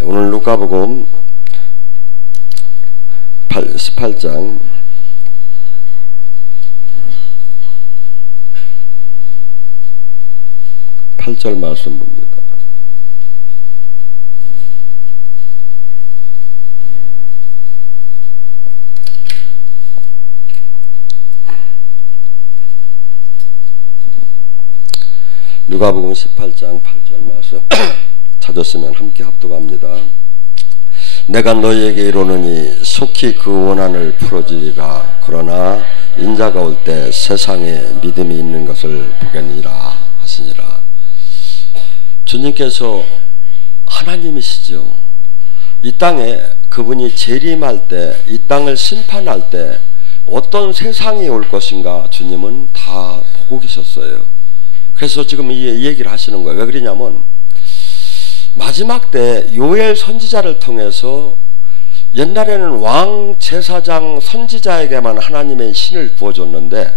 오늘 누가복음 18장 8절 말씀 봅니다. 누가복음 18장 8절 말씀 찾았으면 함께 합독합니다. 내가 너희에게 이르노니 속히 그 원한을 풀어주리라. 그러나 인자가 올 때 세상에 믿음이 있는 것을 보겠니라 하시니라. 주님께서 하나님이시죠. 이 땅에 그분이 재림할 때, 이 땅을 심판할 때 어떤 세상이 올 것인가 주님은 다 보고 계셨어요. 그래서 지금 이 얘기를 하시는 거예요. 왜 그러냐면 마지막 때 요엘 선지자를 통해서 옛날에는 왕, 제사장, 선지자에게만 하나님의 신을 부어줬는데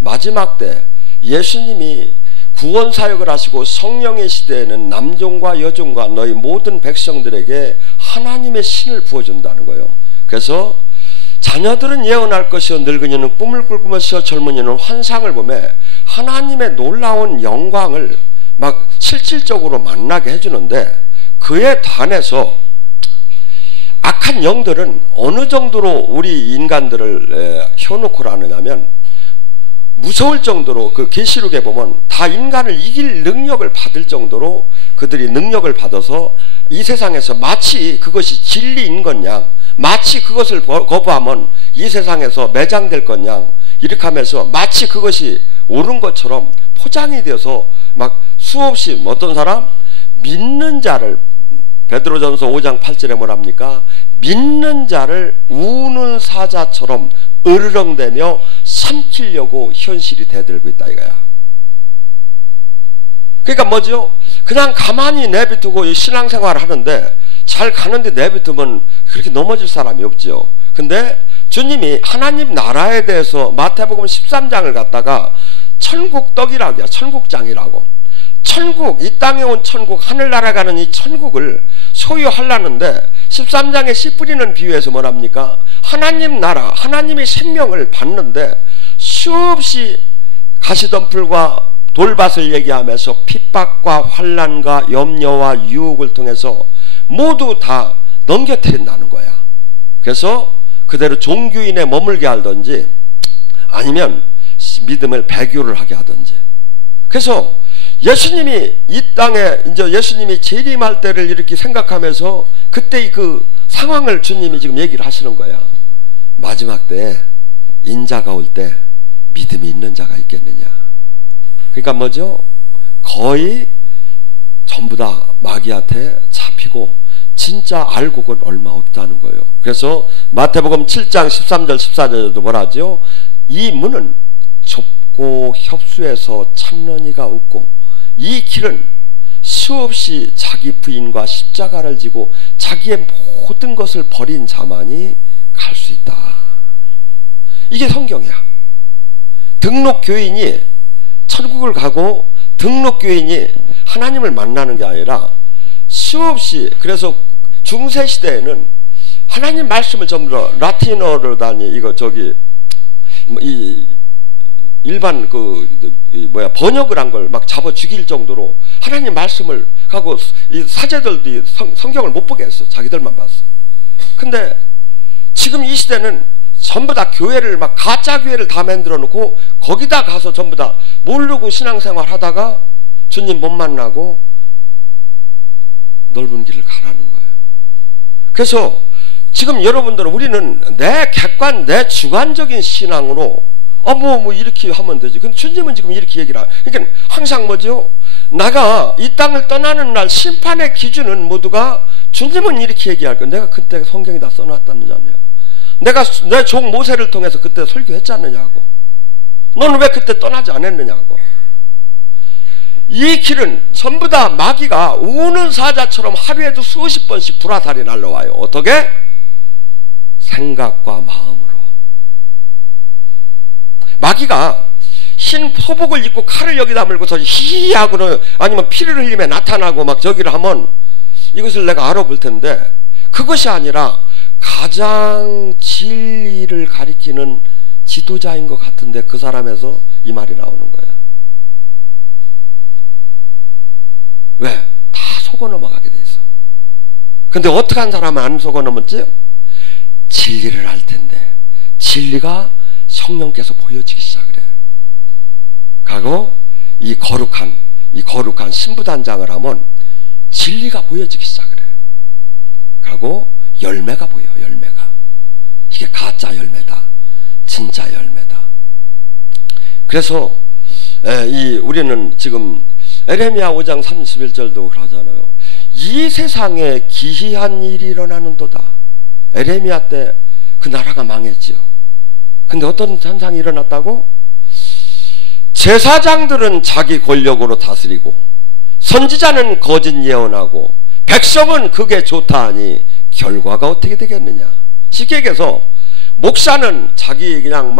마지막 때 예수님이 구원 사역을 하시고 성령의 시대에는 남종과 여종과 너희 모든 백성들에게 하나님의 신을 부어준다는 거예요. 그래서 자녀들은 예언할 것이요 늙은이는 꿈을 꿀 것이요 젊은이는 환상을 보며 하나님의 놀라운 영광을 막 실질적으로 만나게 해주는데 그에 반해서 악한 영들은 어느 정도로 우리 인간들을 혀놓고 하느냐면 무서울 정도로 그 계시록에 보면 다 인간을 이길 능력을 받을 정도로 그들이 능력을 받아서 이 세상에서 마치 그것이 진리인 것냥 마치 그것을 거부하면 이 세상에서 매장될 것냥 이렇게 하면서 마치 그것이 옳은 것처럼 포장이 되어서 막 수없이 어떤 사람 믿는 자를 베드로전서 5장 8절에 뭐랍니까? 믿는 자를 우는 사자처럼 으르렁대며 삼키려고 현실이 대들고 있다 이거야. 그러니까 뭐죠? 그냥 가만히 내비두고 신앙생활을 하는데 잘 가는데 내비두면 그렇게 넘어질 사람이 없죠. 근데 주님이 하나님 나라에 대해서 마태복음 13장을 갖다가 천국 떡이라고 해요. 천국장이라고. 천국, 이 땅에 온 천국, 하늘나라 가는 이 천국을 소유하려는데 13장에 씨 뿌리는 비유에서 뭐랍니까? 하나님 나라, 하나님의 생명을 받는데 수없이 가시덤불과 돌밭을 얘기하면서 핍박과 환난과 염려와 유혹을 통해서 모두 다 넘겨뜨린다는 거야. 그래서 그대로 종교인에 머물게 하든지 아니면 믿음을 배교를 하게 하든지. 그래서 예수님이 이 땅에 이제 예수님이 재림할 때를 이렇게 생각하면서 그때 그 상황을 주님이 지금 얘기를 하시는 거야. 마지막 때 인자가 올 때 믿음이 있는 자가 있겠느냐. 그러니까 뭐죠? 거의 전부 다 마귀한테 잡히고 진짜 알고는 얼마 없다는 거예요. 그래서 마태복음 7장 13절 14절에도 뭐라죠? 이 문은 좁고 협수에서 참는 이가 없고 이 길은 수없이 자기 부인과 십자가를 지고 자기의 모든 것을 버린 자만이 갈 수 있다. 이게 성경이야. 등록교인이 천국을 가고 등록교인이 하나님을 만나는 게 아니라 수없이, 그래서 중세시대에는 하나님 말씀을 전부 다 라틴어로 다니 이거 저기 이 일반 번역을 한 걸 막 잡아 죽일 정도로 하나님 말씀을 하고 이 사제들도 성경을 못 보게 했어. 자기들만 봤어. 근데 지금 이 시대는 전부 다 교회를 막 가짜 교회를 다 만들어 놓고 거기다 가서 전부 다 모르고 신앙생활 하다가 주님 못 만나고 넓은 길을 가라는 거예요. 그래서 지금 여러분들은 우리는 내 객관, 내 주관적인 신앙으로 뭐 이렇게 하면 되지. 근데 주님은 지금 이렇게 얘기를 하죠. 그러니까 항상 뭐죠? 나가 이 땅을 떠나는 날 심판의 기준은 모두가 주님은 이렇게 얘기할 거야. 내가 그때 성경에 다 써놨다느냐냐. 내가 내 종 모세를 통해서 그때 설교했지 않느냐고. 너는 왜 그때 떠나지 않았느냐고. 이 길은 전부 다 마귀가 우는 사자처럼 하루에도 수십 번씩 불화살이 날라와요. 어떻게? 생각과 마음으로. 마귀가 흰 포복을 입고 칼을 여기다 물고서 히히하고는 아니면 피를 흘리며 나타나고 막 저기를 하면 이것을 내가 알아볼 텐데 그것이 아니라 가장 진리를 가리키는 지도자인 것 같은데 그 사람에서 이 말이 나오는 거야. 왜? 다 속아 넘어가게 돼 있어. 근데 어떻게 한 사람은 안 속아 넘었지? 진리를 알 텐데 진리가 성령께서 보여지기 시작을 해. 가고 이 거룩한 신부단장을 하면 진리가 보여지기 시작을 해. 가고 열매가 보여. 열매가 이게 가짜 열매다, 진짜 열매다. 그래서 우리는 지금 에레미야 5장 31절도 그러잖아요. 이 세상에 기이한 일이 일어나는도다. 에레미야 때 그 나라가 망했지요. 근데 어떤 현상이 일어났다고? 제사장들은 자기 권력으로 다스리고 선지자는 거짓 예언하고 백성은 그게 좋다 하니 결과가 어떻게 되겠느냐. 쉽게 얘기해서 목사는 자기 그냥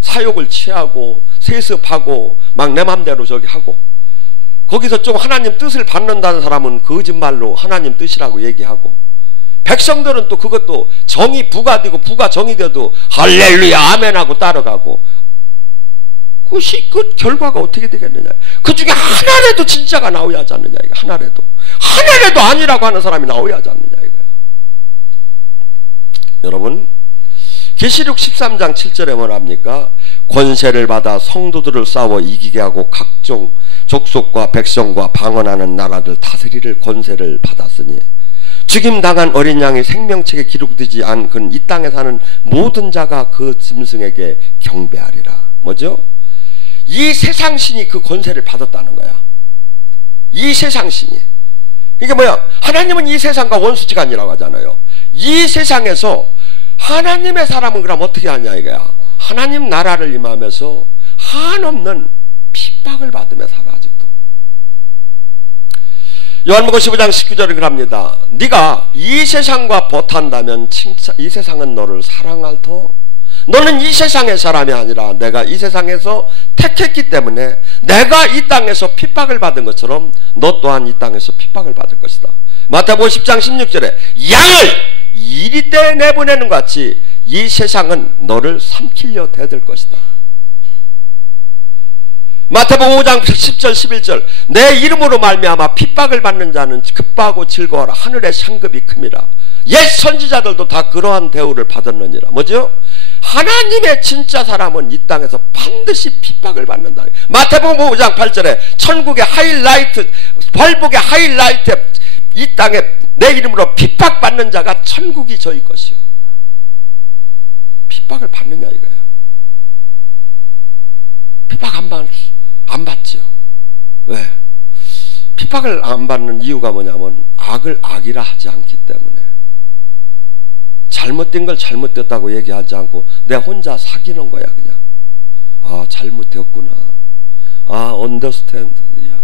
사욕을 취하고 세습하고 막 내 맘대로 저기 하고, 거기서 좀 하나님 뜻을 받는다는 사람은 거짓말로 하나님 뜻이라고 얘기하고, 백성들은 또 그것도 정이 부가 되고 부가 정이 돼도 할렐루야 아멘하고 따라가고, 그 결과가 어떻게 되겠느냐. 그 중에 하나라도 진짜가 나오야 하지 않느냐. 이거 하나라도 아니라고 하는 사람이 나오야 하지 않느냐 이거야. 여러분, 계시록 13장 7절에 뭐랍니까? 권세를 받아 성도들을 싸워 이기게 하고 각종 족속과 백성과 방언하는 나라들 다스리를 권세를 받았으니 죽임당한 어린 양이 생명책에 기록되지 않은 이 땅에 사는 모든 자가 그 짐승에게 경배하리라. 뭐죠? 이 세상신이 그 권세를 받았다는 거야. 이 세상신이. 이게 뭐야? 하나님은 이 세상과 원수지간이라고 하잖아요. 이 세상에서 하나님의 사람은 그럼 어떻게 하냐 이거야. 하나님 나라를 임하면서 한없는 핍박을 받으며 살아. 아직도 요한복음 15장 19절에 그럽니다. 네가 이 세상과 버탄다면 이 세상은 너를 사랑할 터 너는 이 세상의 사람이 아니라 내가 이 세상에서 택했기 때문에 내가 이 땅에서 핍박을 받은 것처럼 너 또한 이 땅에서 핍박을 받을 것이다. 마태복음 10장 16절에 양을 이리 때 내보내는 것 같이 이 세상은 너를 삼키려 대들 것이다. 마태복음 5장 10절 11절 내 이름으로 말미암아 핍박을 받는 자는 기뻐하고 즐거워하라. 하늘의 상급이 큼이라. 옛 선지자들도 다 그러한 대우를 받았느니라. 뭐죠? 하나님의 진짜 사람은 이 땅에서 반드시 핍박을 받는다. 마태복음 5장 8절에 천국의 하이라이트, 벌복의 하이라이트, 이 땅에 내 이름으로 핍박받는 자가 천국이 저희 것이요. 핍박을 받느냐 이거야. 핍박 안 받죠. 왜? 핍박을 안 받는 이유가 뭐냐면 악을 악이라 하지 않기 때문에. 잘못된 걸 잘못됐다고 얘기하지 않고 내 혼자 사귀는 거야 그냥. 아 잘못되었구나. 아 understand. 야.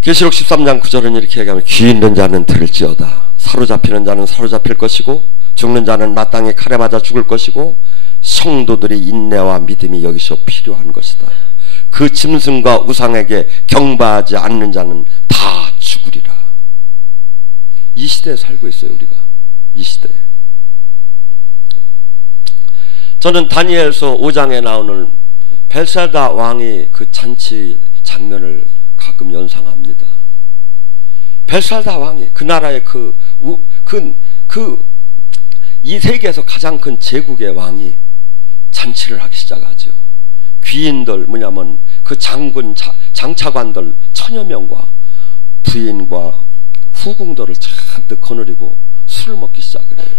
계시록 13장 9절은 이렇게 얘기하면 귀 있는 자는 들을지어다. 사로잡히는 자는 사로잡힐 것이고 죽는 자는 마땅히 칼에 맞아 죽을 것이고 성도들의 인내와 믿음이 여기서 필요한 것이다. 그 짐승과 우상에게 경배하지 않는 자는 다 죽으리라. 이 시대에 살고 있어요 우리가. 이 시대에. 저는 다니엘서 5장에 나오는 벨사다 왕이 그 잔치 장면을 가끔 연상합니다. 벨사다 왕이 그 나라의 이 세계에서 가장 큰 제국의 왕이 잔치를 하기 시작하죠. 귀인들 뭐냐면 그 장차관들 1000여 명과 부인과 후궁들을 잔뜩 거느리고 술을 먹기 시작을 해요.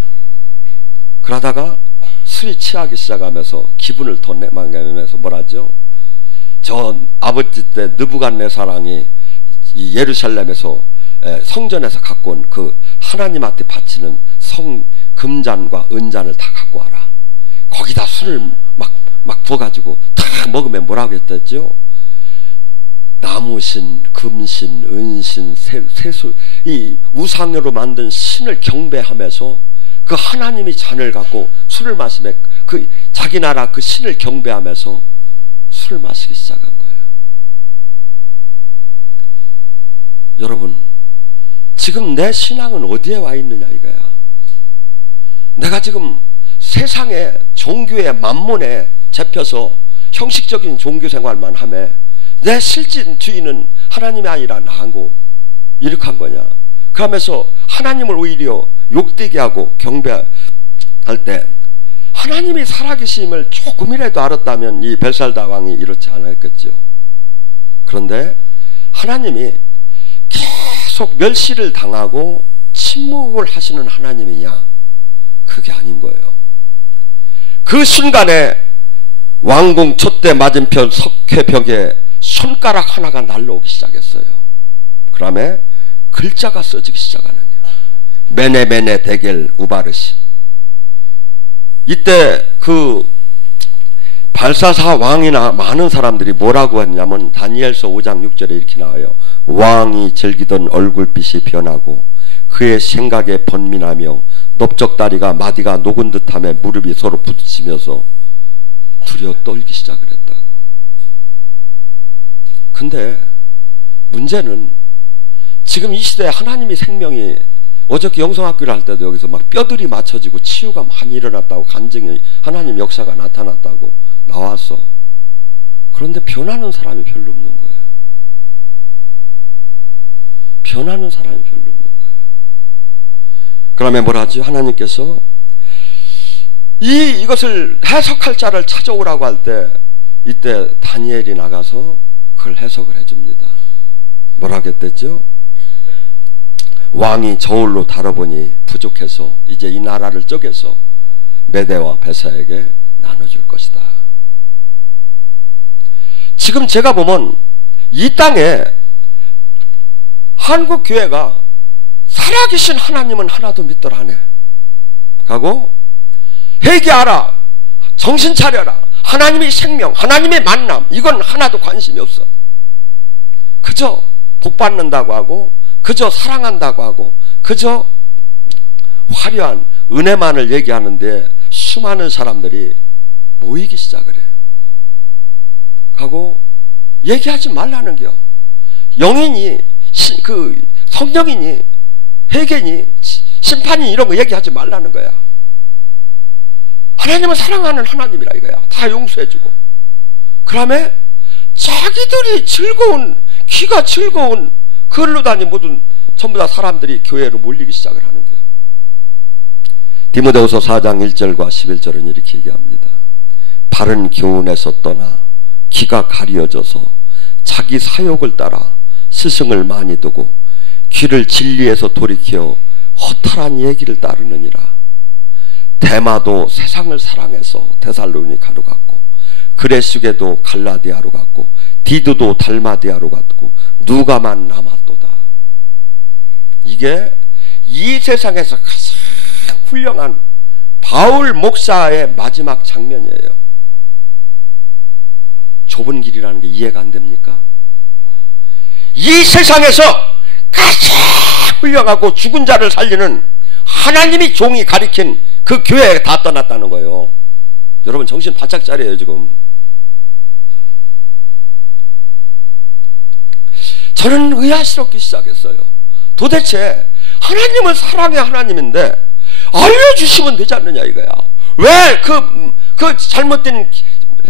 그러다가 술이 취하기 시작하면서 기분을 더 내면서 뭐라죠? 저 아버지 때 느부갓네살왕이 이 예루살렘에서 성전에서 갖고 온 그 하나님한테 바치는 금잔과 은잔을 다 갖고 와라. 거기다 술을 막 부어가지고 탁 먹으면 뭐라고 했댔죠? 나무신, 금신, 은신, 세수, 이 우상으로 만든 신을 경배하면서 그 하나님이 잔을 갖고 술을 마시며 그 자기 나라 그 신을 경배하면서 술을 마시기 시작한 거예요. 여러분, 지금 내 신앙은 어디에 와 있느냐 이거야. 내가 지금 세상의 종교의 만몬에 잡혀서 형식적인 종교 생활만 하며 내 실질 주인은 하나님이 아니라 나하고 이렇게 한 거냐. 그러면서 하나님을 오히려 욕되게 하고 경배할 때 하나님이 살아계심을 조금이라도 알았다면 이 벨살다 왕이 이렇지 않았겠죠. 그런데 하나님이 계속 멸시를 당하고 침묵을 하시는 하나님이냐? 그게 아닌 거예요. 그 순간에 왕궁 촛대 맞은편 석회벽에 손가락 하나가 날라오기 시작했어요. 그 다음에 글자가 써지기 시작하는 거예요. 메네메네 데겔 우바르신. 이때 그 발사사 왕이나 많은 사람들이 뭐라고 했냐면 다니엘서 5장 6절에 이렇게 나와요. 왕이 즐기던 얼굴빛이 변하고 그의 생각에 번민하며 넓적다리가 마디가 녹은 듯하며 무릎이 서로 부딪히면서 두려워 떨기 시작을 했다고. 근데 문제는 지금 이 시대에 하나님의 생명이 어저께 영성학교를 할 때도 여기서 막 뼈들이 맞춰지고 치유가 많이 일어났다고 간증이 하나님 역사가 나타났다고 나왔어. 그런데 변하는 사람이 별로 없는 거야. 변하는 사람이 별로 없는 거야. 그러면 뭐라 하지? 하나님께서 이것을 해석할 자를 찾아오라고 할 때 이때 다니엘이 나가서 그걸 해석을 해줍니다. 뭐라 하겠댔죠? 왕이 저울로 다뤄보니 부족해서 이제 이 나라를 쪼개서 메대와 베사에게 나눠줄 것이다. 지금 제가 보면 이 땅에 한국 교회가 살아계신 하나님은 하나도 믿더라 하네. 가고 회개하라, 정신 차려라, 하나님의 생명, 하나님의 만남, 이건 하나도 관심이 없어. 그저 복 받는다고 하고 그저 사랑한다고 하고 그저 화려한 은혜만을 얘기하는데 수많은 사람들이 모이기 시작을 해요. 하고 얘기하지 말라는 겨. 영인이 그 성령이니 회개니 심판이 이런 거 얘기하지 말라는 거야. 하나님은 사랑하는 하나님이라 이거야. 다 용서해주고. 그 다음에 자기들이 즐거운 귀가 즐거운 그걸로 다니 모든 전부 다 사람들이 교회로 몰리기 시작을 하는 거야. 디모데후서 4장 1절과 11절은 이렇게 얘기합니다. 바른 교훈에서 떠나 귀가 가려져서 자기 사욕을 따라 스승을 많이 두고 귀를 진리에서 돌이켜 허탈한 얘기를 따르느니라. 데마도 세상을 사랑해서 데살로니가로 갔고 그레스게도 갈라디아로 갔고 디도도 달마디아로 갔고 누가만 남았도다. 이게 이 세상에서 가장 훌륭한 바울 목사의 마지막 장면이에요. 좁은 길이라는 게 이해가 안 됩니까? 이 세상에서 가장 훌륭하고 죽은 자를 살리는 하나님이 종이 가리킨 그 교회에 다 떠났다는 거예요. 여러분 정신 바짝 차려요. 지금 저는 의아스럽기 시작했어요. 도대체 하나님은 사랑의 하나님인데 알려주시면 되지 않느냐 이거야. 왜 그 잘못된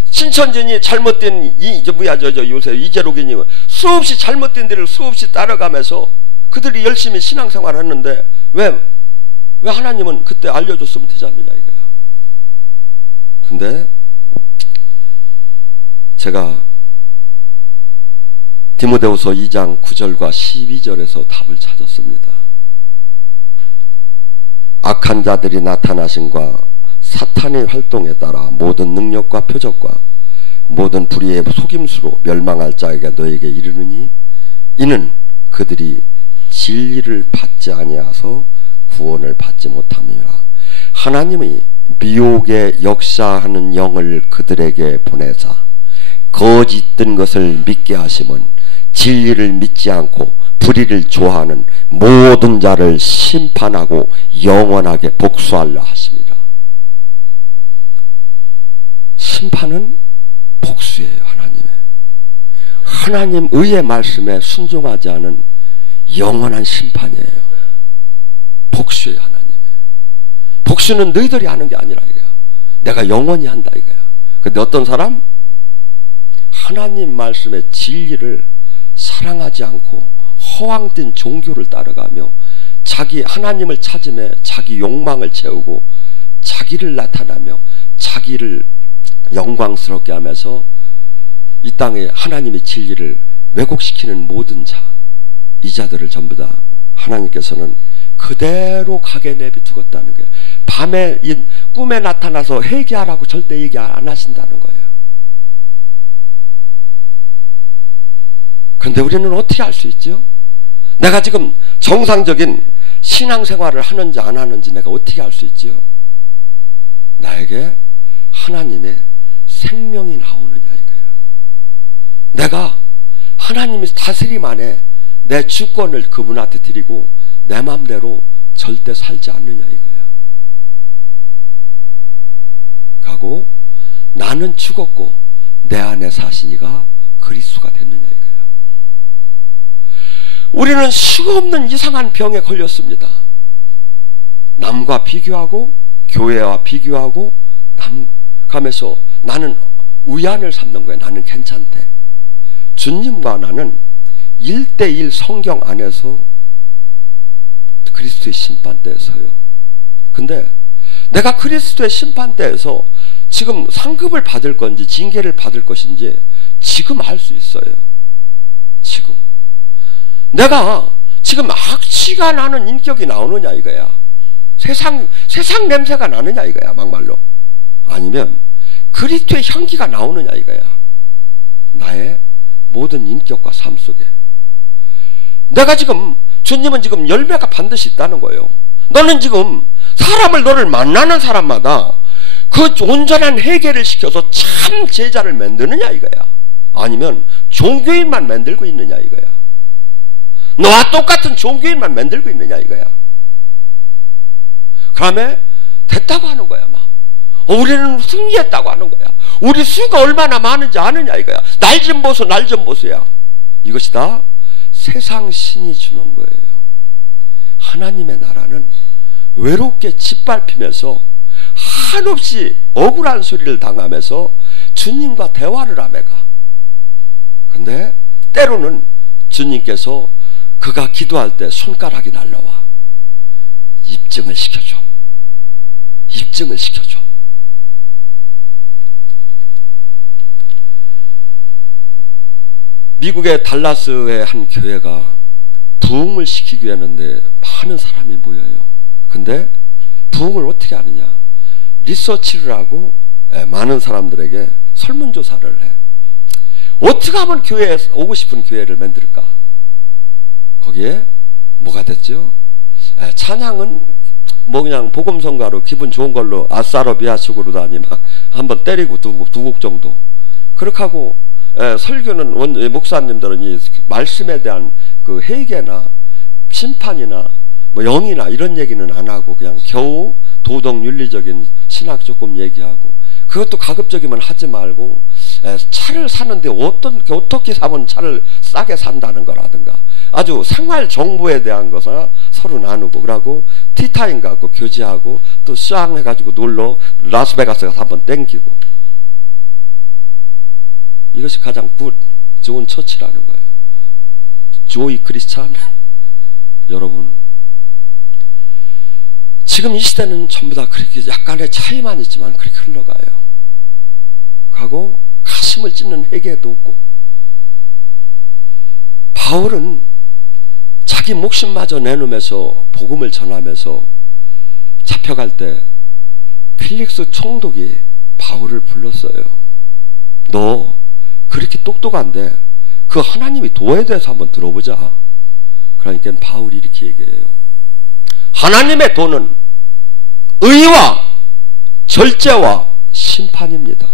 신천진이 잘못된 요새 이재록이니 수없이 잘못된 데를 수없이 따라가면서 그들이 열심히 신앙생활을 했는데 왜 하나님은 그때 알려줬으면 되지 않느냐 이거야. 근데 제가 디모데후서 2장 9절과 12절에서 답을 찾았습니다. 악한 자들이 나타나심과 사탄의 활동에 따라 모든 능력과 표적과 모든 불의의 속임수로 멸망할 자에게 너에게 이르느니 이는 그들이 진리를 받지 아니하서 구원을 받지 못함이라. 하나님이 미혹의 역사하는 영을 그들에게 보내사 거짓된 것을 믿게 하심은 진리를 믿지 않고 불의를 좋아하는 모든 자를 심판하고 영원하게 복수하려 하십니다. 심판은 복수예요. 하나님 의의 말씀에 순종하지 않은 영원한 심판이에요. 복수예요. 하나님의 복수는 너희들이 하는 게 아니라 이거야. 내가 영원히 한다 이거야. 근데 어떤 사람? 하나님 말씀의 진리를 사랑하지 않고 허황된 종교를 따라가며 자기 하나님을 찾음에 자기 욕망을 채우고 자기를 나타나며 자기를 영광스럽게 하면서 이 땅에 하나님의 진리를 왜곡시키는 모든 자, 이 자들을 전부 다 하나님께서는 그대로 가게 내비두었다는 거예요. 밤에 꿈에 나타나서 회개하라고 절대 얘기 안 하신다는 거예요. 그런데 우리는 어떻게 알 수 있죠? 내가 지금 정상적인 신앙생활을 하는지 안 하는지 내가 어떻게 알 수 있죠? 나에게 하나님의 생명이 나오느냐 이거야. 내가 하나님이 다스림 안에 내 주권을 그분한테 드리고 내 마음대로 절대 살지 않느냐 이거야. 가고 나는 죽었고 내 안에 사시니가 그리스도가 됐느냐 이거야. 우리는 수없는 이상한 병에 걸렸습니다. 남과 비교하고 교회와 비교하고 가면서 나는 위안을 삼는 거야. 나는 괜찮대. 주님과 나는 1대1 성경 안에서 그리스도의 심판대에 서요. 근데 내가 그리스도의 심판대에서 지금 상급을 받을 건지 징계를 받을 것인지 지금 알 수 있어요. 지금 내가 지금 악취가 나는 인격이 나오느냐 이거야. 세상 냄새가 나느냐 이거야. 막말로. 아니면 그리스도의 향기가 나오느냐 이거야. 나의 모든 인격과 삶 속에. 내가 지금 주님은 지금 열매가 반드시 있다는 거예요. 너는 지금 사람을 너를 만나는 사람마다 그 온전한 회개를 시켜서 참 제자를 만드느냐 이거야. 아니면 종교인만 만들고 있느냐 이거야. 너와 똑같은 종교인만 만들고 있느냐 이거야. 그다음에 됐다고 하는 거야. 막 우리는 승리했다고 하는 거야. 우리 수가 얼마나 많은지 아느냐 이거야. 날 좀 보소 날 좀 보소야. 이것이 다 세상 신이 주는 거예요. 하나님의 나라는 외롭게 짓밟히면서 한없이 억울한 소리를 당하면서 주님과 대화를 하며 가. 근데 때로는 주님께서 그가 기도할 때 손가락이 날라와. 입증을 시켜줘. 입증을 시켜줘. 미국의 달라스의 한 교회가 부흥을 시키기 위했는데 많은 사람이 모여요. 근데 부흥을 어떻게 하느냐? 리서치를 하고 많은 사람들에게 설문조사를 해. 어떻게 하면 교회에 오고 싶은 교회를 만들까? 거기에 뭐가 됐죠? 찬양은 뭐 그냥 복음성가로 기분 좋은 걸로 아싸로비아식으로 다니 막 한번 때리고 두 곡 정도. 그렇게 하고 설교는 목사님들은 이 말씀에 대한 그 회개나 심판이나 뭐 영이나 이런 얘기는 안 하고 그냥 겨우 도덕 윤리적인 신학 조금 얘기하고 그것도 가급적이면 하지 말고 차를 사는데 어떻게 사면 차를 싸게 산다는 거라든가 아주 생활 정보에 대한 것을 서로 나누고 그러고 티타임 갖고 교제하고 또 쌍 해가지고 놀러 라스베가스 가서 한번 땡기고 이것이 가장 좋은 처치라는 거예요. 조이 크리스찬 여러분 지금 이 시대는 전부 다 그렇게 약간의 차이만 있지만 그렇게 흘러가요. 가고 가슴을 찢는 회개도 없고 바울은 자기 목숨마저 내놓으면서 복음을 전하면서 잡혀갈 때 필릭스 총독이 바울을 불렀어요. 너 그렇게 똑똑한데 그 하나님이 도에 대해서 한번 들어보자. 그러니까 바울이 이렇게 얘기해요. 하나님의 도는 의와 절제와 심판입니다.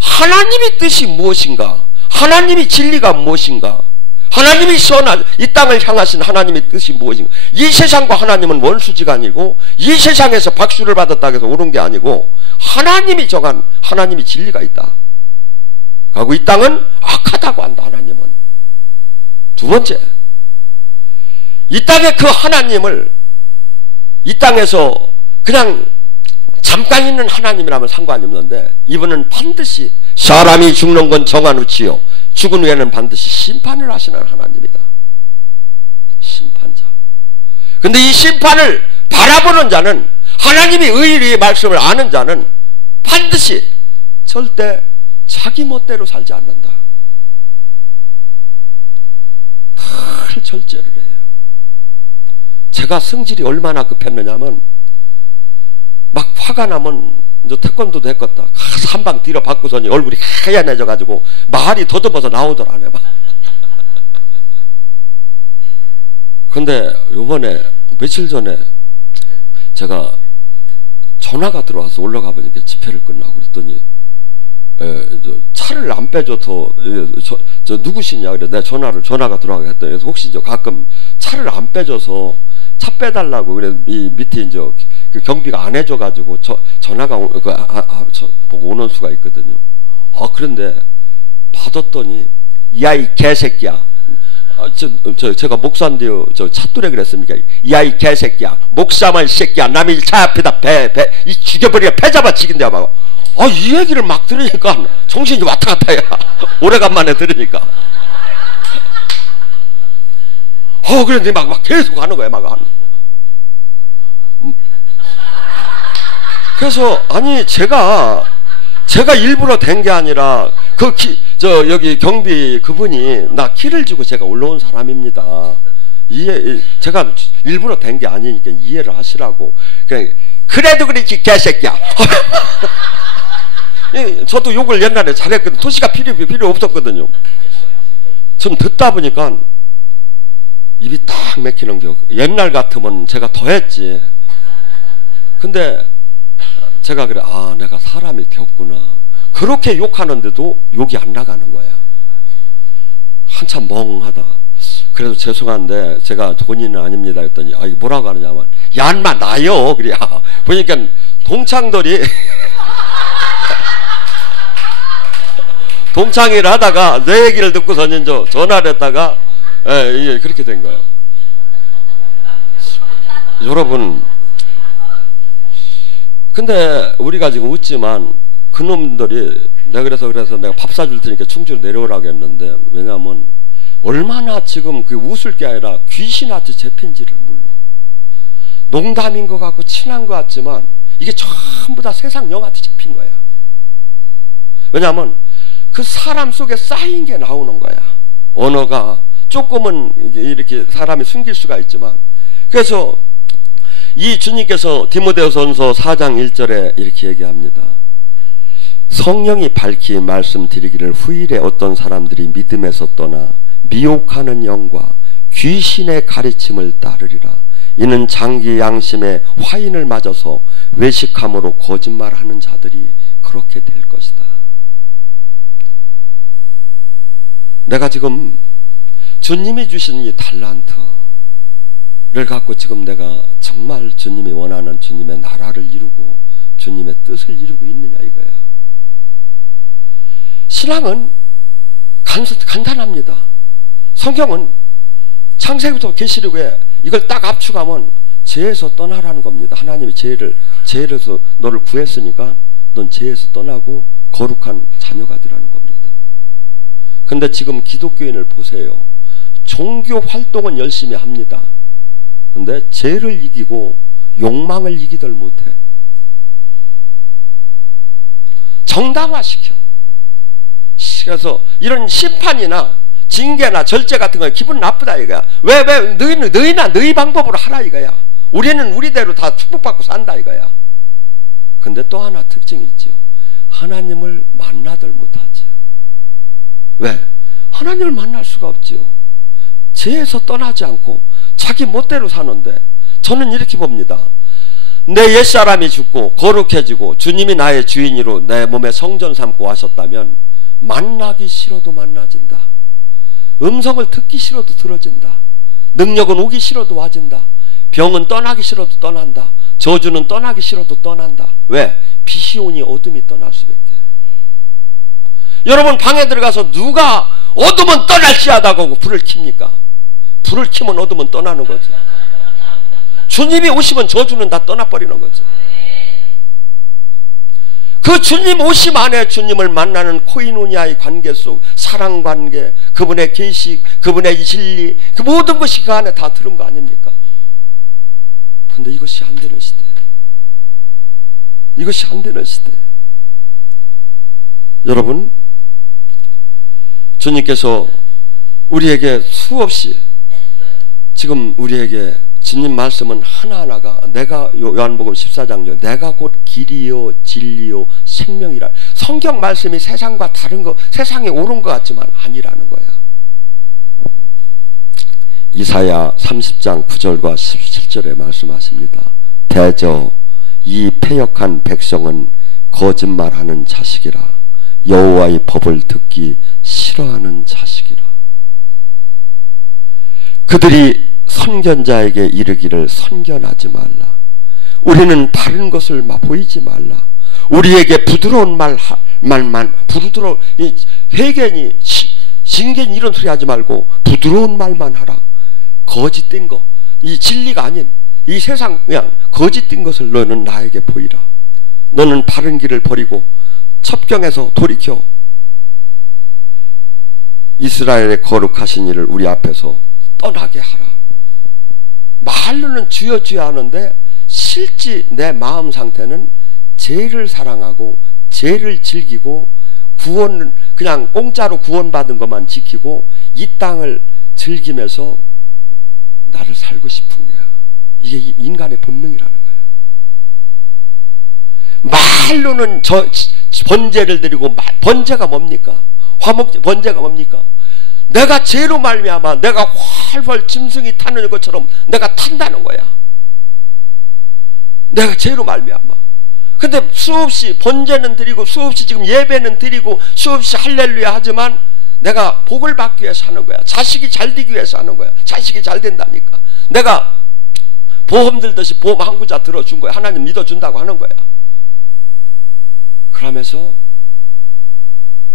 하나님의 뜻이 무엇인가? 하나님의 진리가 무엇인가? 하나님이 이 땅을 향하신 하나님의 뜻이 무엇인가? 이 세상과 하나님은 원수지간이고 이 세상에서 박수를 받았다고 해서 옳은 게 아니고 하나님이 정한 하나님의 진리가 있다. 그리고 이 땅은 악하다고 한다. 하나님은. 두 번째 이 땅의 그 하나님을 이 땅에서 그냥 잠깐 있는 하나님이라면 상관이 없는데 이분은 반드시 사람이 죽는 건 정한 후치요 죽은 후에는 반드시 심판을 하시는 하나님이다. 심판자. 근데 이 심판을 바라보는 자는, 하나님이 의의 말씀을 아는 자는 반드시 절대 자기 멋대로 살지 않는다. 늘 절제를 해요. 제가 성질이 얼마나 급했느냐면 막 화가 나면 이제 태권도도 했겠다. 한 방 뒤로 받고서니 얼굴이 하얀해져 가지고 말이 더듬어서 나오더라. 안 해봐. 근데 요번에 며칠 전에 제가 전화가 들어와서 올라가 보니까 집회를 끝나고 그랬더니 차를 안 빼줘서 저 누구시냐 그래. 내가 전화가 들어가게 했더니 그래서 혹시 저 가끔 차를 안 빼줘서 차 빼달라고 그래. 이 밑에 이제 그 경비가 안 해줘가지고 전화가 보고 오는 수가 있거든요. 그런데 받았더니 야 이 개새끼야. 제가 목사인데요. 저 차뚜레 그랬습니까? 야 이 개새끼야. 목사만 새끼야. 남이 차 앞에다 이 죽여버리게 패 잡아 치긴데 막. 이 얘기를 막 들으니까 정신이 왔다 갔다 해. 오래간만에 들으니까. 그런데 막 계속 하는 거야, 막. 그래서, 아니, 제가 일부러 된 게 아니라, 여기 경비 그분이 나 키를 주고 제가 올라온 사람입니다. 제가 일부러 된 게 아니니까 이해를 하시라고. 그래도 그렇지, 개새끼야. 저도 욕을 옛날에 잘했거든요. 토시가 필요 없었거든요. 좀 듣다 보니까 입이 딱 막히는 게, 옛날 같으면 제가 더 했지. 근데 제가 그래, 내가 사람이 되었구나. 그렇게 욕하는데도 욕이 안 나가는 거야. 한참 멍하다. 그래도 죄송한데 제가 본인은 아닙니다 했더니 뭐라고 하느냐면 야 인마 나요. 그래. 보니까 동창들이 동창회를 하다가 내 얘기를 듣고서는 전화를 했다가 이게 그렇게 된 거예요. 여러분, 근데 우리가 지금 웃지만 그놈들이 그래서 내가 밥 사줄 테니까 충주로 내려오라고 했는데, 왜냐하면 얼마나 지금 그 웃을 게 아니라 귀신한테 잡힌지를 몰라. 농담인 것 같고 친한 것 같지만 이게 전부 다 세상 영한테 잡힌 거야. 왜냐하면 그 사람 속에 쌓인 게 나오는 거야. 언어가 조금은 이렇게 사람이 숨길 수가 있지만, 그래서 이 주님께서 디모데후전서 4장 1절에 이렇게 얘기합니다. 성령이 밝히 말씀드리기를 후일에 어떤 사람들이 믿음에서 떠나 미혹하는 영과 귀신의 가르침을 따르리라. 이는 장기 양심의 화인을 맞아서 외식함으로 거짓말하는 자들이 그렇게 될 것이다. 내가 지금 주님이 주신 이 달란트를 갖고 지금 내가 정말 주님이 원하는 주님의 나라를 이루고 주님의 뜻을 이루고 있느냐 이거야. 신앙은 간단합니다. 성경은 창세기부터 계시록에 이걸 딱 압축하면 죄에서 떠나라는 겁니다. 하나님이 죄에서 너를 구했으니까 넌 죄에서 떠나고 거룩한 자녀가 되라는 겁니다. 근데 지금 기독교인을 보세요. 종교 활동은 열심히 합니다. 근데 죄를 이기고 욕망을 이기들 못해. 정당화시켜. 그래서 이런 심판이나 징계나 절제 같은 거 기분 나쁘다 이거야. 왜 너희나 너희 방법으로 하라 이거야. 우리는 우리대로 다 축복받고 산다 이거야. 근데 또 하나 특징이 있죠. 하나님을 만나들 못하죠. 왜? 하나님을 만날 수가 없죠. 죄에서 떠나지 않고 자기 멋대로 사는데, 저는 이렇게 봅니다. 내 옛사람이 죽고 거룩해지고 주님이 나의 주인으로 내 몸에 성전 삼고 하셨다면 만나기 싫어도 만나진다. 음성을 듣기 싫어도 들어진다. 능력은 오기 싫어도 와진다. 병은 떠나기 싫어도 떠난다. 저주는 떠나기 싫어도 떠난다. 왜? 빛이 오니 어둠이 떠날 수밖에. 여러분 방에 들어가서 누가 어둠은 떠날지하다고 불을 켭니까? 불을 켜면 어두면 떠나는 거죠. 주님이 오시면 저주는 다 떠나버리는 거죠. 그 주님 오심 안에 주님을 만나는 코이노니아의 관계 속 사랑 관계, 그분의 계시, 그분의 진리, 그 모든 것이 그 안에 다 들은 거 아닙니까? 그런데 이것이 안 되는 시대. 이것이 안 되는 시대. 여러분, 주님께서 우리에게 수없이 지금 우리에게 주님 말씀은 하나하나가 내가 요한복음 14장요 내가 곧 길이요 진리요 생명이라. 성경 말씀이 세상과 다른 거, 세상에 옳은 것 같지만 아니라는 거야. 이사야 30장 9절과 17절에 말씀하십니다. 대저 이 패역한 백성은 거짓말하는 자식이라. 여호와의 법을 듣기 싫어하는 자식이라. 그들이 선견자에게 이르기를 선견하지 말라. 우리는 바른 것을 보이지 말라. 우리에게 부드러운 말만 부드러운 회개니 진개니 이런 소리 하지 말고 부드러운 말만 하라. 거짓된 거, 이 진리가 아닌 이 세상 그냥 거짓된 것을 너는 나에게 보이라. 너는 바른 길을 버리고 첩경에서 돌이켜 이스라엘의 거룩하신 이를 우리 앞에서 떠나게 하라. 말로는 주여 주여 하는데 실제 내 마음 상태는 죄를 사랑하고 죄를 즐기고 구원은 그냥 공짜로 구원받은 것만 지키고 이 땅을 즐기면서 나를 살고 싶은 거야. 이게 인간의 본능이라는 거야. 말로는 번제를 드리고 번제가 뭡니까? 번제가 뭡니까? 내가 죄로 말미암아 내가 활활 짐승이 타는 것처럼 내가 탄다는 거야. 내가 죄로 말미암아. 근데 수없이 번제는 드리고 수없이 지금 예배는 드리고 수없이 할렐루야 하지만 내가 복을 받기 위해서 하는 거야. 자식이 잘 되기 위해서 하는 거야. 자식이 잘 된다니까. 내가 보험 들듯이 보험 한 구자 들어준 거야. 하나님 믿어준다고 하는 거야. 그러면서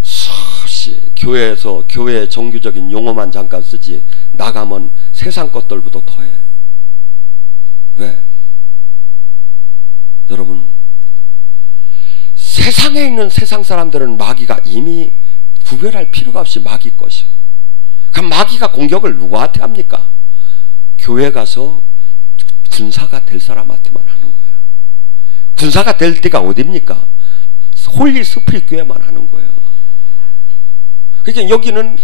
수없이 교회에서 교회의 정규적인 용어만 잠깐 쓰지 나가면 세상 것들보다 더해. 왜? 여러분, 세상에 있는 세상 사람들은 마귀가 이미 구별할 필요가 없이 마귀 것이요. 그럼 마귀가 공격을 누구한테 합니까? 교회 가서 군사가 될 사람한테만 하는 거야. 군사가 될 때가 어딥니까? 홀리 스프릿 교회만 하는 거예요. 그러니까 여기는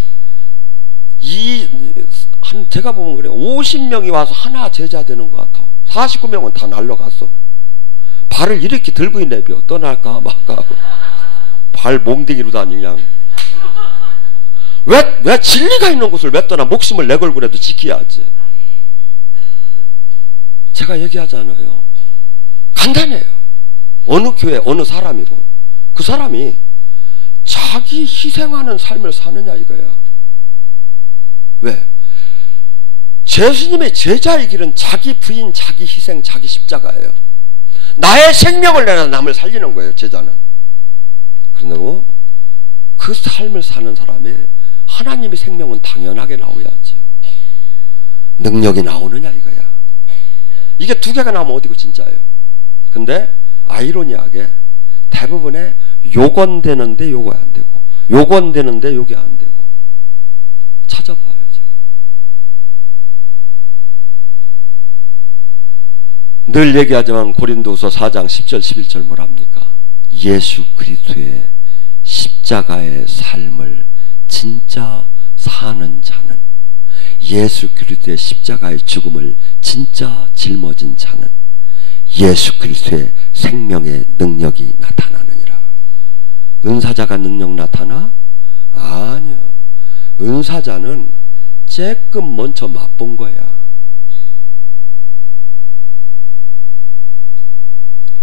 제가 보면 그래요. 50명이 와서 하나 제자 되는 것 같아. 49명은 다 날라갔어. 발을 이렇게 들고 있네요. 떠날까 말까. 발 몽둥이로 다니 그냥. 왜 진리가 있는 곳을 왜 떠나? 목숨을 내걸고라도 지켜야지. 제가 얘기하잖아요. 간단해요. 어느 교회 어느 사람이고 그 사람이 자기 희생하는 삶을 사느냐 이거야. 왜? 예수님의 제자의 길은 자기 부인, 자기 희생, 자기 십자가예요. 나의 생명을 내놔 남을 살리는 거예요. 제자는. 그런다고 그 삶을 사는 사람의 하나님의 생명은 당연하게 나오야죠. 능력이 나오느냐 이거야. 이게 두 개가 나오면 어디고 진짜예요. 근데 아이러니하게 대부분의 요건되는데 요거 안 되고 요건되는데 요게 안 되고 찾아봐요. 제가 늘 얘기하지만 고린도후서 4장 10절 11절 뭐랍니까? 예수 그리스도의 십자가의 삶을 진짜 사는 자는, 예수 그리스도의 십자가의 죽음을 진짜 짊어진 자는 예수 그리스도의 생명의 능력이 나타나느니라. 은사자가 능력 나타나? 아니요. 은사자는 쬐끔 먼저 맛본 거야.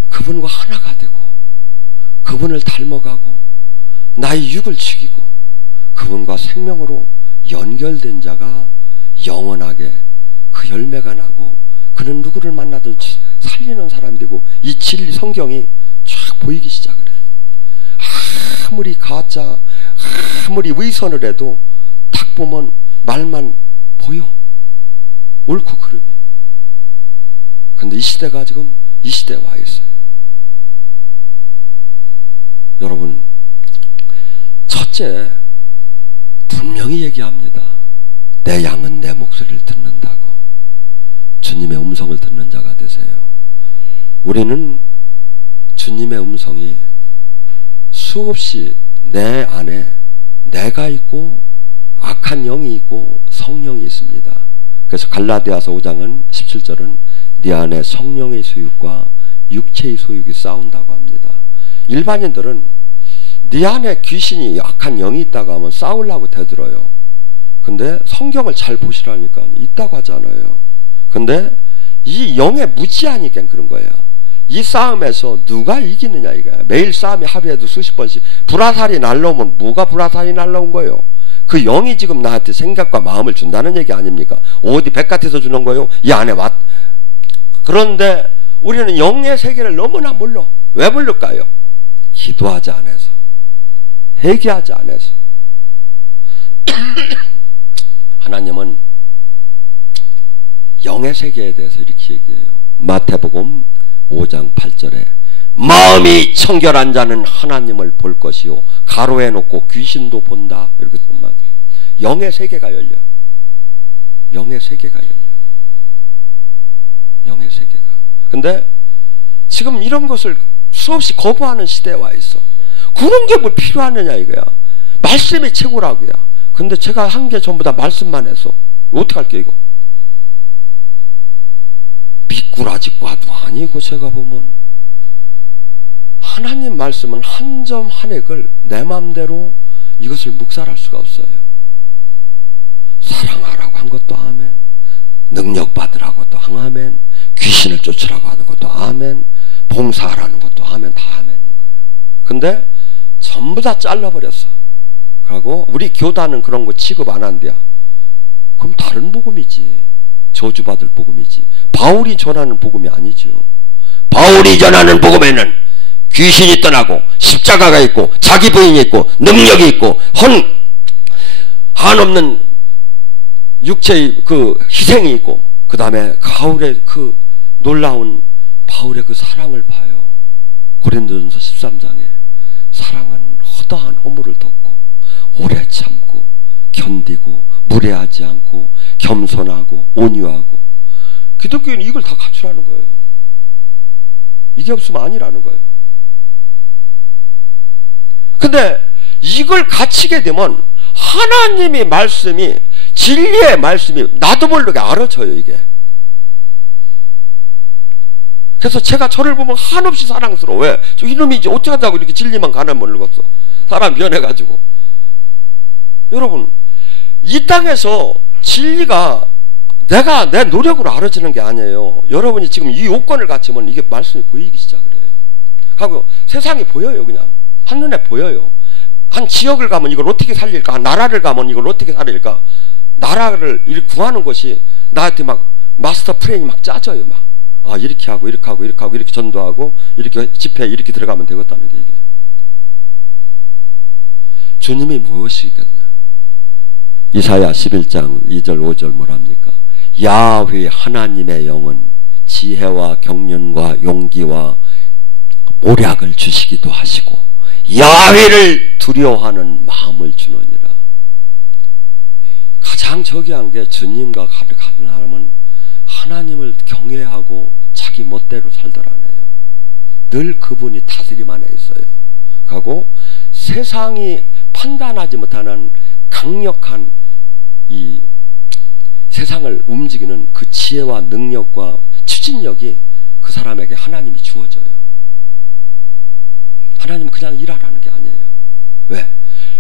그분과 하나가 되고 그분을 닮아가고 나의 육을 죽이고 그분과 생명으로 연결된 자가 영원하게 그 열매가 나고 그는 누구를 만나든 살리는 사람 되고 이 진리 성경이 쫙 보이기 시작을 해. 아무리 가짜 아무리 위선을 해도 딱 보면 말만 보여. 옳고 그름이. 근데 이 시대가 지금 이 시대에 와 있어요. 여러분, 첫째, 분명히 얘기합니다. 내 양은 내 목소리를 듣는다고. 주님의 음성을 듣는 자가 되세요. 우리는 주님의 음성이 수없이 내 안에 내가 있고 악한 영이 있고 성령이 있습니다. 그래서 갈라디아서 5장은 17절은 네 안에 성령의 소욕과 육체의 소욕이 싸운다고 합니다. 일반인들은 네 안에 귀신이 악한 영이 있다고 하면 싸우려고 대들어요. 근데 성경을 잘 보시라니까 있다고 하잖아요. 근데 이 영의 무지하니까 그런 거야. 이 싸움에서 누가 이기느냐 이거야. 매일 싸움이 하루에도 수십 번씩. 불화살이 날라오면 뭐가 불화살이 날라온 거예요? 그 영이 지금 나한테 생각과 마음을 준다는 얘기 아닙니까? 어디 백같에서 주는 거예요? 이 안에 왔. 그런데 우리는 영의 세계를 너무나 몰라. 왜 모를까요? 기도하지 않아서, 회개하지 않아서. 하나님은 영의 세계에 대해서 이렇게 얘기해요. 마태복음 5장 8절에 마음이 청결한 자는 하나님을 볼 것이요 가로해 놓고 귀신도 본다. 이렇게 쓴 말. 영의 세계가 열려. 영의 세계가 열려. 영의 세계가. 근데 지금 이런 것을 수없이 거부하는 시대에 와 있어. 그런 게 뭐 필요하느냐 이거야. 말씀이 최고라고요. 근데 제가 한 게 전부 다 말씀만 해서 어떡할게 이거. 미꾸라지과도 아니고 제가 보면 하나님 말씀은 한 점 한 액을 내 맘대로 이것을 묵살할 수가 없어요. 사랑하라고 한 것도 아멘, 능력 받으라고 또 아멘, 귀신을 쫓으라고 하는 것도 아멘, 봉사하라는 것도 아멘, 다 아멘인 거예요. 근데 전부 다 잘라버렸어. 그리고 우리 교단은 그런 거 취급 안 한대야. 그럼 다른 복음이지. 저주받을 복음이지. 바울이 전하는 복음이 아니죠. 바울이 전하는 복음에는 귀신이 떠나고 십자가가 있고 자기 부인이 있고 능력이 있고 한없는 육체의 그 희생이 있고 그 다음에 바울의 그 놀라운 바울의 그 사랑을 봐요. 고린도전서 13장에 사랑은 허다한 허물을 덮고 오래 참고 견디고 무례하지 않고 겸손하고 온유하고. 기독교인은 이걸 다 갖추라는 거예요. 이게 없으면 아니라는 거예요. 근데 이걸 갖추게 되면 하나님의 말씀이, 진리의 말씀이 나도 모르게 알아져요 이게. 그래서 제가 저를 보면 한없이 사랑스러워. 왜? 저 이놈이 이제 어떻게 하자고 이렇게 진리만 가난만 늙었어. 사람 변해가지고. 여러분, 이 땅에서 진리가 내가 내 노력으로 알아지는 게 아니에요. 여러분이 지금 이 요건을 갖추면 이게 말씀이 보이기 시작을 해요. 하고 세상이 보여요. 그냥 한눈에 보여요. 한 지역을 가면 이걸 어떻게 살릴까, 한 나라를 가면 이걸 어떻게 살릴까. 나라를 구하는 것이 나한테 막 마스터 플랜이 막 짜져요. 막 이렇게 하고 이렇게 하고 이렇게 하고 이렇게 전도하고 이렇게 집회 이렇게 들어가면 되겠다는 게 이게. 주님이 무엇이겠냐. 이사야 11장 2절 5절 뭐랍니까? 야훼 하나님의 영은 지혜와 경륜과 용기와 모략을 주시기도 하시고 야훼를 두려워하는 마음을 주느니라. 가장 저기한 게 주님과 가는 사람은 하나님을 경외하고 자기 멋대로 살더라네요. 늘 그분이 다스림 안에 있어요. 하고 세상이 판단하지 못하는 강력한 이 세상을 움직이는 그 지혜와 능력과 추진력이 그 사람에게 하나님이 주어져요. 하나님은 그냥 일하라는 게 아니에요. 왜?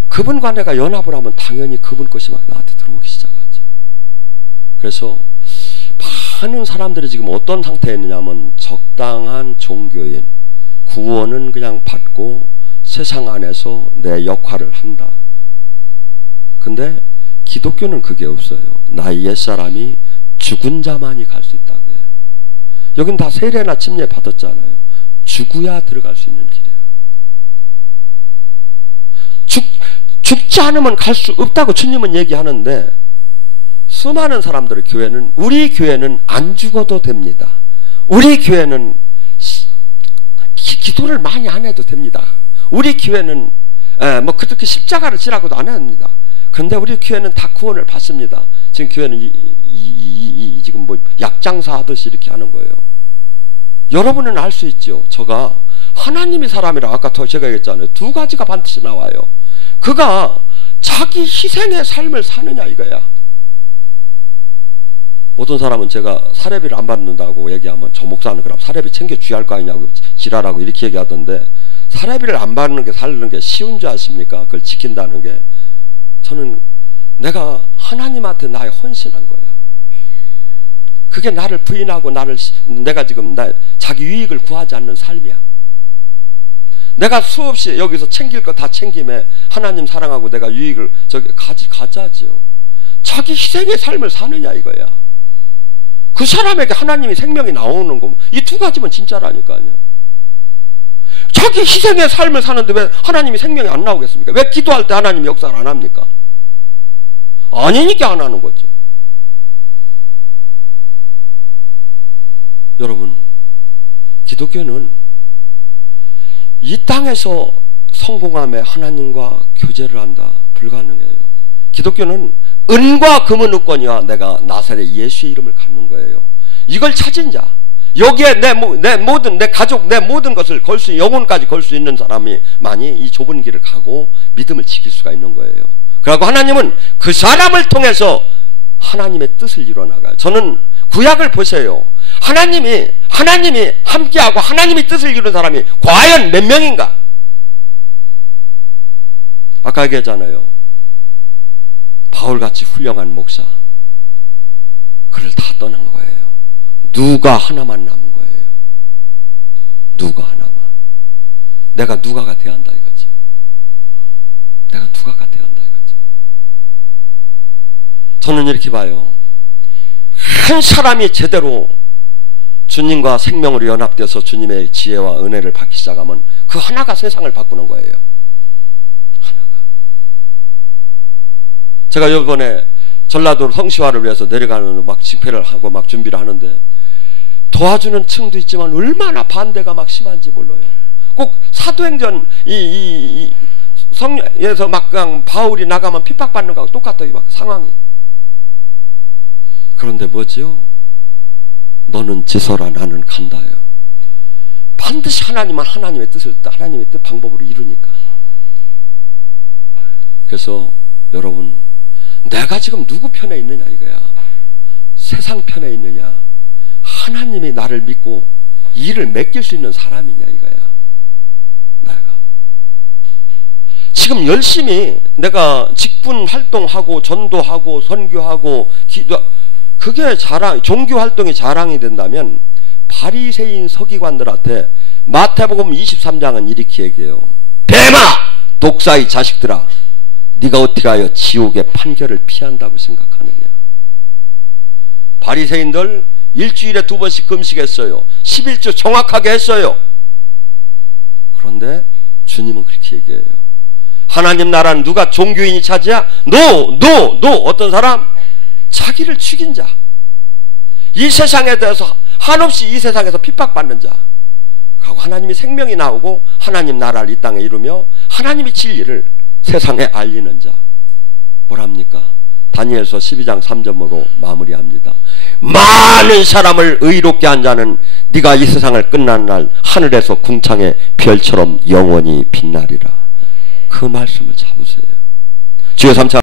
그분과 내가 연합을 하면 당연히 그분 것이 막 나한테 들어오기 시작하죠. 그래서 많은 사람들이 지금 어떤 상태에 있느냐면 적당한 종교인, 구원은 그냥 받고 세상 안에서 내 역할을 한다. 근데 기독교는 그게 없어요. 나의 옛사람이 죽은 자만이 갈 수 있다고 해요. 여긴 다 세례나 침례 받았잖아요. 죽어야 들어갈 수 있는 길이야. 죽지 않으면 갈 수 없다고 주님은 얘기하는데 수많은 사람들의 교회는, 우리 교회는 안 죽어도 됩니다. 우리 교회는 기도를 많이 안 해도 됩니다. 우리 교회는 뭐 그렇게 십자가를 지라고도 안 합니다. 그런데 우리 교회는 다 구원을 받습니다. 지금 교회는 지금 뭐 약장사 하듯이 이렇게 하는 거예요. 여러분은 알 수 있죠. 저가 하나님의 사람이라 아까 제가 얘기했잖아요. 두 가지가 반드시 나와요. 그가 자기 희생의 삶을 사느냐 이거야. 어떤 사람은 제가 사례비를 안 받는다고 얘기하면 저 목사는 그럼 사례비 챙겨 줘야 할 거 아니냐고 지랄하고 이렇게 얘기하던데, 사례비를 안 받는 게 사는 게 쉬운 줄 아십니까? 그걸 지킨다는 게. 저는 내가 하나님한테 나의 헌신한 거야. 그게 나를 부인하고 내가 지금 자기 유익을 구하지 않는 삶이야. 내가 수없이 여기서 챙길 거 다 챙김에 하나님 사랑하고 내가 유익을 가져야죠. 자기 희생의 삶을 사느냐 이거야. 그 사람에게 하나님이 생명이 나오는 거, 이 두 가지면 진짜라니까요. 자기 희생의 삶을 사는데 왜 하나님이 생명이 안 나오겠습니까? 왜 기도할 때 하나님이 역사를 안 합니까? 아니니까 안 하는 거죠. 여러분, 기독교는 이 땅에서 성공함에 하나님과 교제를 한다. 불가능해요. 기독교는 은과 금은 없거니와 내가 나사렛 예수의 이름을 갖는 거예요. 이걸 찾은 자, 여기에 내 모든, 내 가족, 내 모든 것을 걸 수, 영혼까지 걸 수 있는 사람이 많이 이 좁은 길을 가고 믿음을 지킬 수가 있는 거예요. 그리고 하나님은 그 사람을 통해서 하나님의 뜻을 이뤄나가요. 저는 구약을 보세요. 하나님이 함께하고 하나님의 뜻을 이루는 사람이 과연 몇 명인가? 아까 얘기했잖아요. 바울같이 훌륭한 목사, 그를 다 떠난 거예요. 누가 하나만 남은 거예요. 누가 하나만. 내가 누가가 돼야 한다 이거죠. 내가 누가가 돼야 한다 이거죠. 저는 이렇게 봐요. 한 사람이 제대로 주님과 생명으로 연합되어서 주님의 지혜와 은혜를 받기 시작하면 그 하나가 세상을 바꾸는 거예요. 하나가. 제가 이번에 전라도 성시화를 위해서 내려가는 막 집회를 하고 막 준비를 하는데 도와주는 층도 있지만 얼마나 반대가 막 심한지 몰라요. 꼭 사도행전 성에서 막 그냥 바울이 나가면 핍박받는 거하고 똑같아요. 막 상황이. 그런데 뭐지요? 너는 지서라 나는 간다요. 반드시 하나님은 하나님의 뜻을 하나님의 뜻 방법으로 이루니까. 그래서 여러분, 내가 지금 누구 편에 있느냐 이거야. 세상 편에 있느냐, 하나님이 나를 믿고 일을 맡길 수 있는 사람이냐 이거야. 내가 지금 열심히 내가 직분 활동하고 전도하고 선교하고 그게 종교 활동이 자랑이 된다면 바리새인 서기관들한테 마태복음 23장은 이렇게 얘기해요. 뱀아, 독사의 자식들아, 네가 어떻게 하여 지옥의 판결을 피한다고 생각하느냐. 바리새인들 일주일에 2번씩 금식했어요. 11주 정확하게 했어요. 그런데 주님은 그렇게 얘기해요. 하나님 나라는 누가 종교인이 차지야? No. 어떤 사람? 자기를 죽인 자, 이 세상에 대해서 한없이 이 세상에서 핍박받는 자, 하고 하나님이 생명이 나오고 하나님 나라를 이 땅에 이루며 하나님의 진리를 세상에 알리는 자. 뭐랍니까? 다니엘서 12장 3절로 마무리합니다. 많은 사람을 의롭게 한 자는 네가 이 세상을 끝난 날 하늘에서 궁창의 별처럼 영원히 빛나리라. 그 말씀을 잡으세요. 주여 삼차